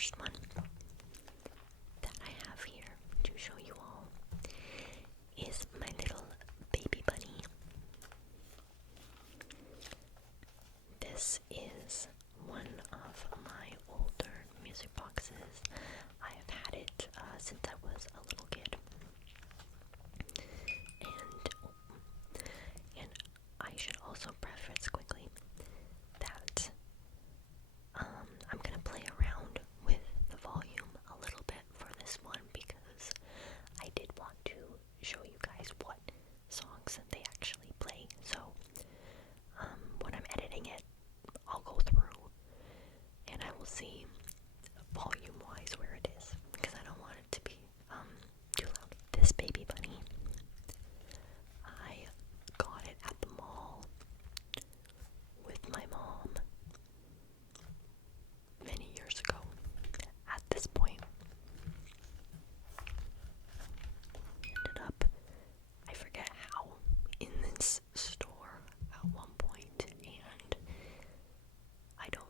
first one that I have here to show you all is my little baby bunny. This is one of my older music boxes. I have had it since I was a little kid. And I should also preface quickly that I'm going to play around with the volume a little bit for this one because I did want to show you guys what songs they actually play. So when I'm editing it, I'll go through and I will see volume-wise where it is because I don't want it to be too loud. This baby bunny, I got it at the mall with my mom many years ago. At this point, ended up, I forget how, in this store at one point, and I don't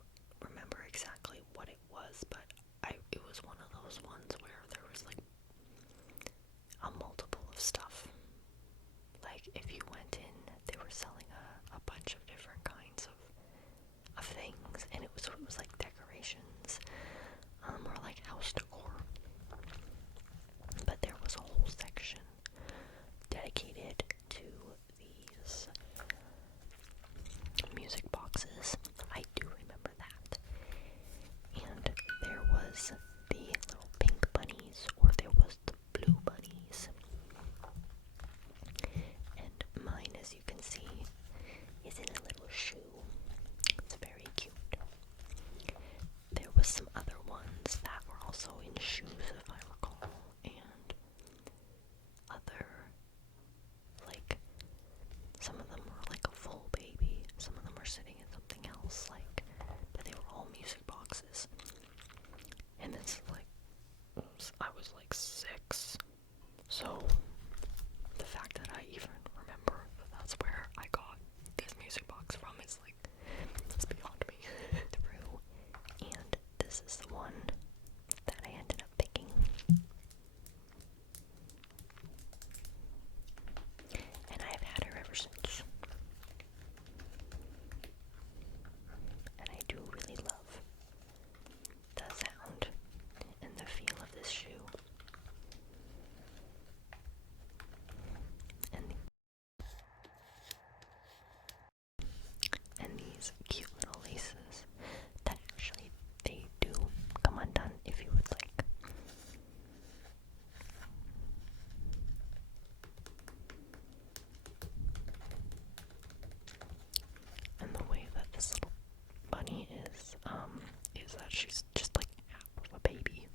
remember exactly what it was, but it was one of those ones where there was like a multiple of stuff. Like if you went in, they were selling a bunch of different kinds of things, and it was like decorations, or like house decor. But there was a whole section dedicated to these music boxes. I do remember that. And there was the little pink bunnies, or there was the blue bunnies. And mine, as you can see, is in a little shoe. It's very cute. There was some other ones that were also in shoes, if I recall, and other, like, some of them were like a full baby, some of them were sitting in something else, like, but they were all music boxes. And it's like, I was like 6, so the fact that I even remember that's where I got this music box from is like, it's beyond me. Through, and this is the one that I ended up picking. And I have had her ever since. And I do really love the sound and the feel of this shoe. And these cute little laces that actually they do come undone if you would like. And the way that this little bunny is that she's just like half of a baby.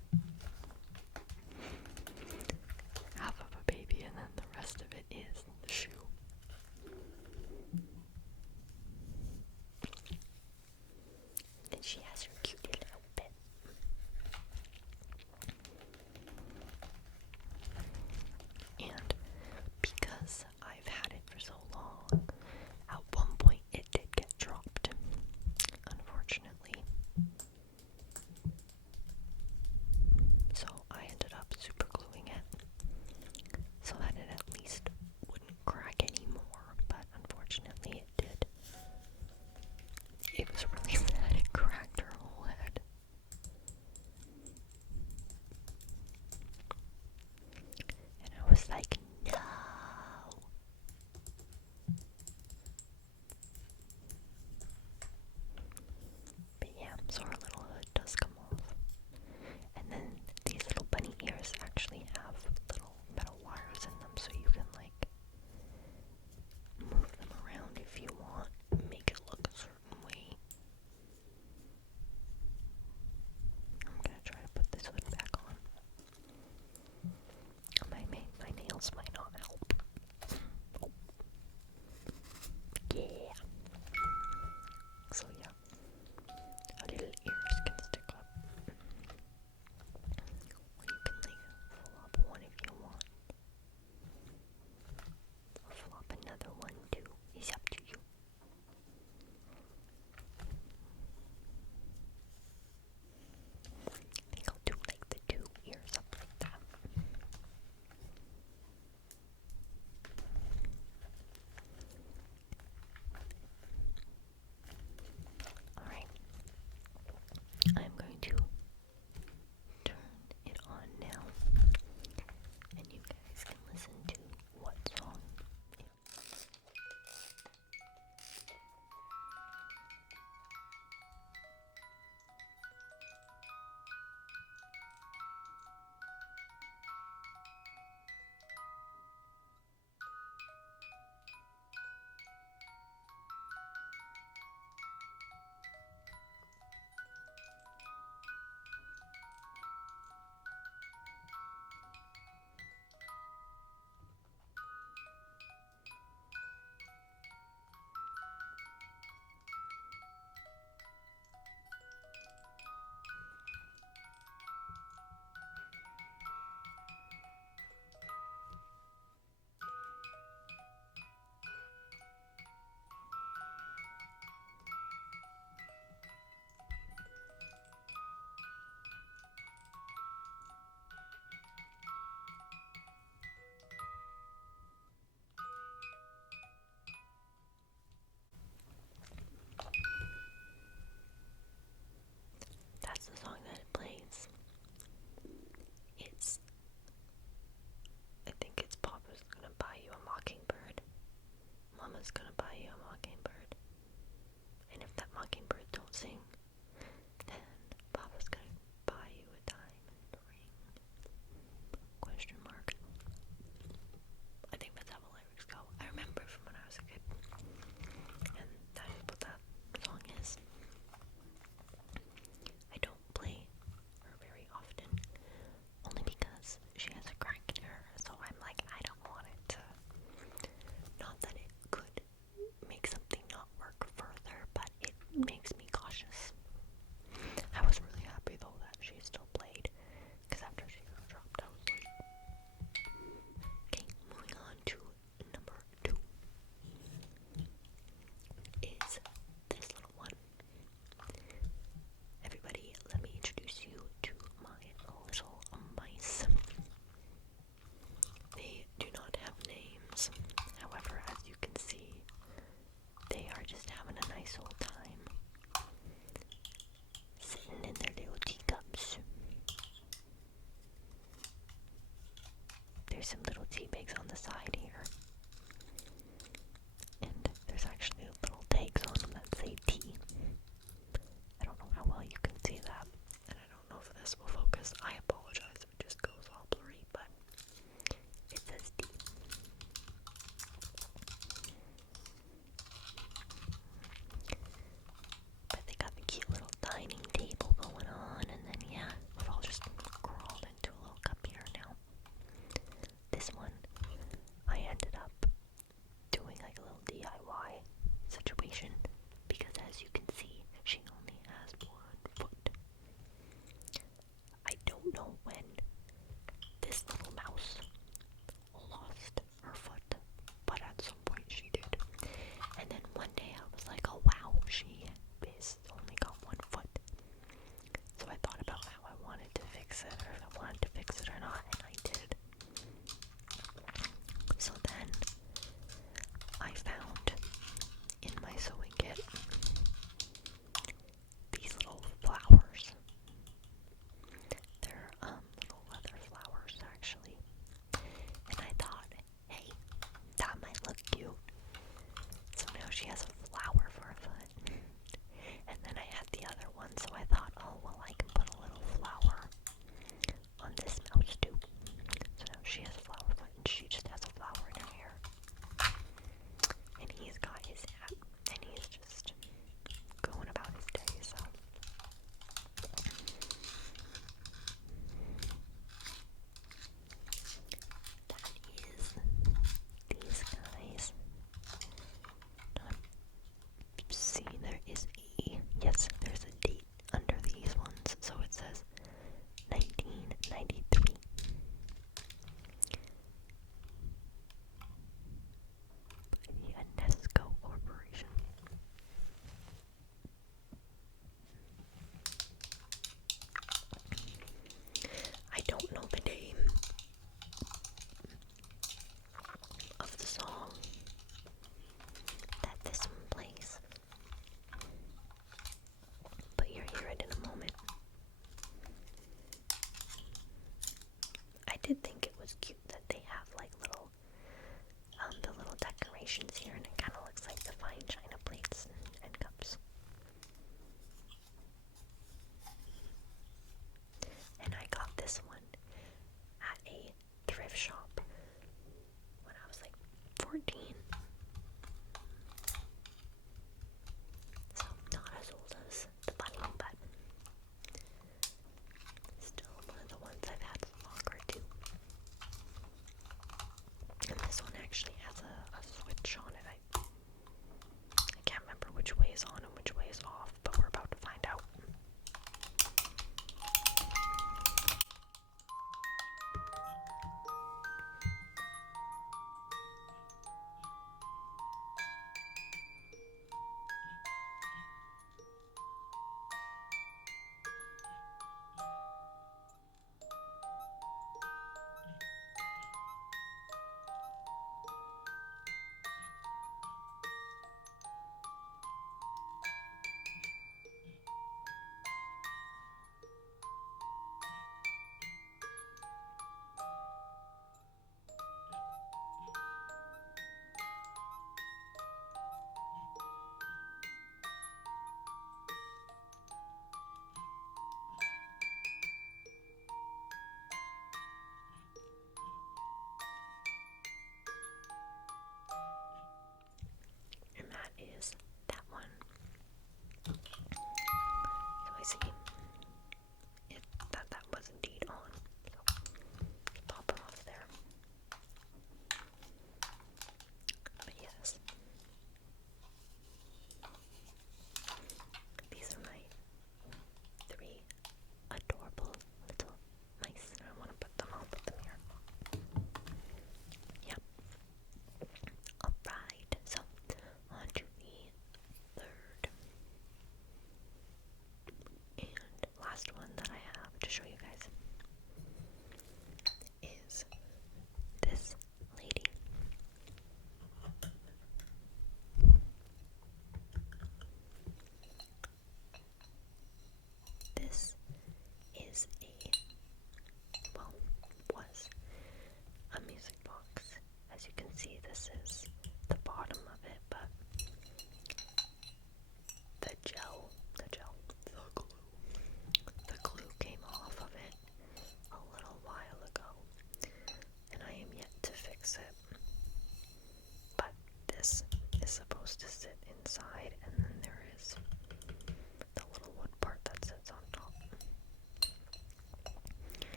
Half of a baby, and then the rest of it is the shoe. And she has her cute little outfit. And because I've had it for so long, at one point it did get dropped, unfortunately.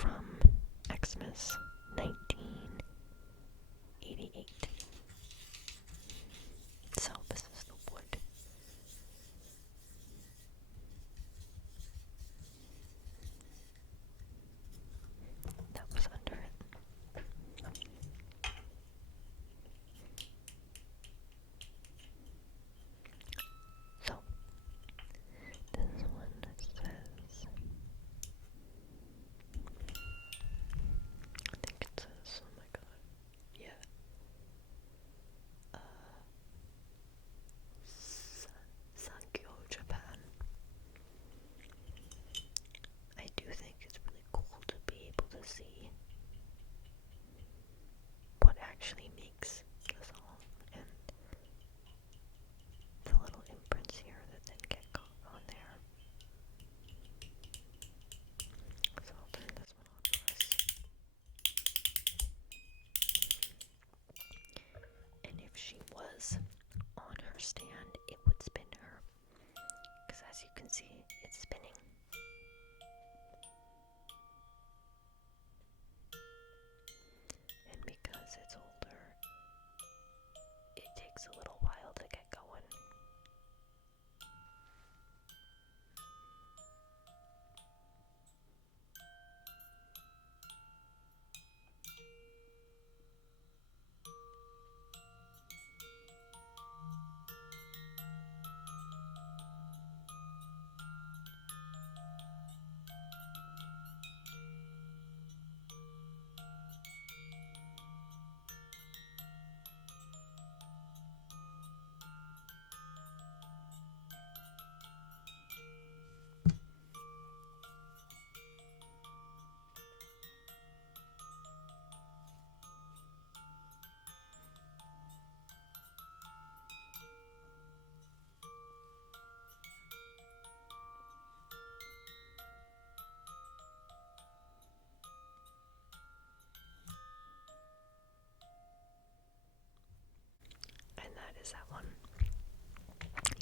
from Xmas 1988. So this is the wood. That was under it. So, this one says, I think it says, oh my god, yeah, Sankyo, Japan. I do think it's really cool to be able to see what actually makes the song, and the little imprints here that then get caught on there. So I'll turn this one on for us. And if she was on her stand, it would spin her. Because as you can see, it's spinning. And because it's older, it takes a little while to get going. And that is that one.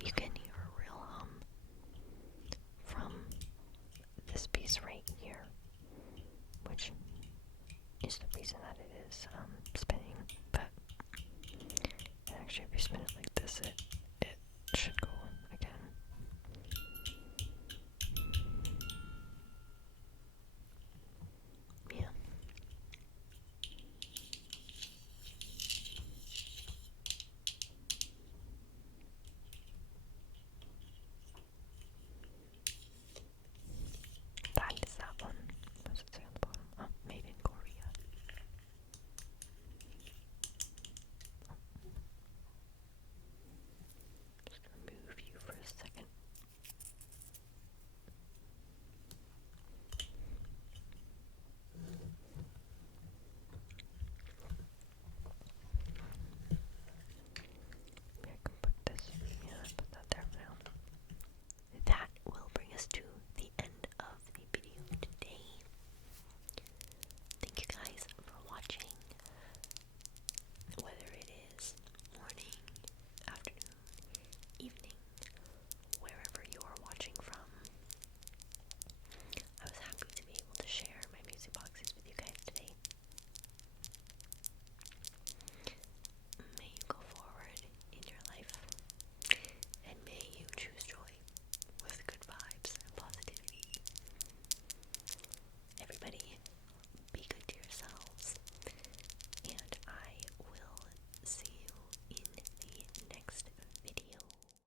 You can hear a real hum from this piece right here, which is the reason that it is spinning. But actually, if you spin it like this, it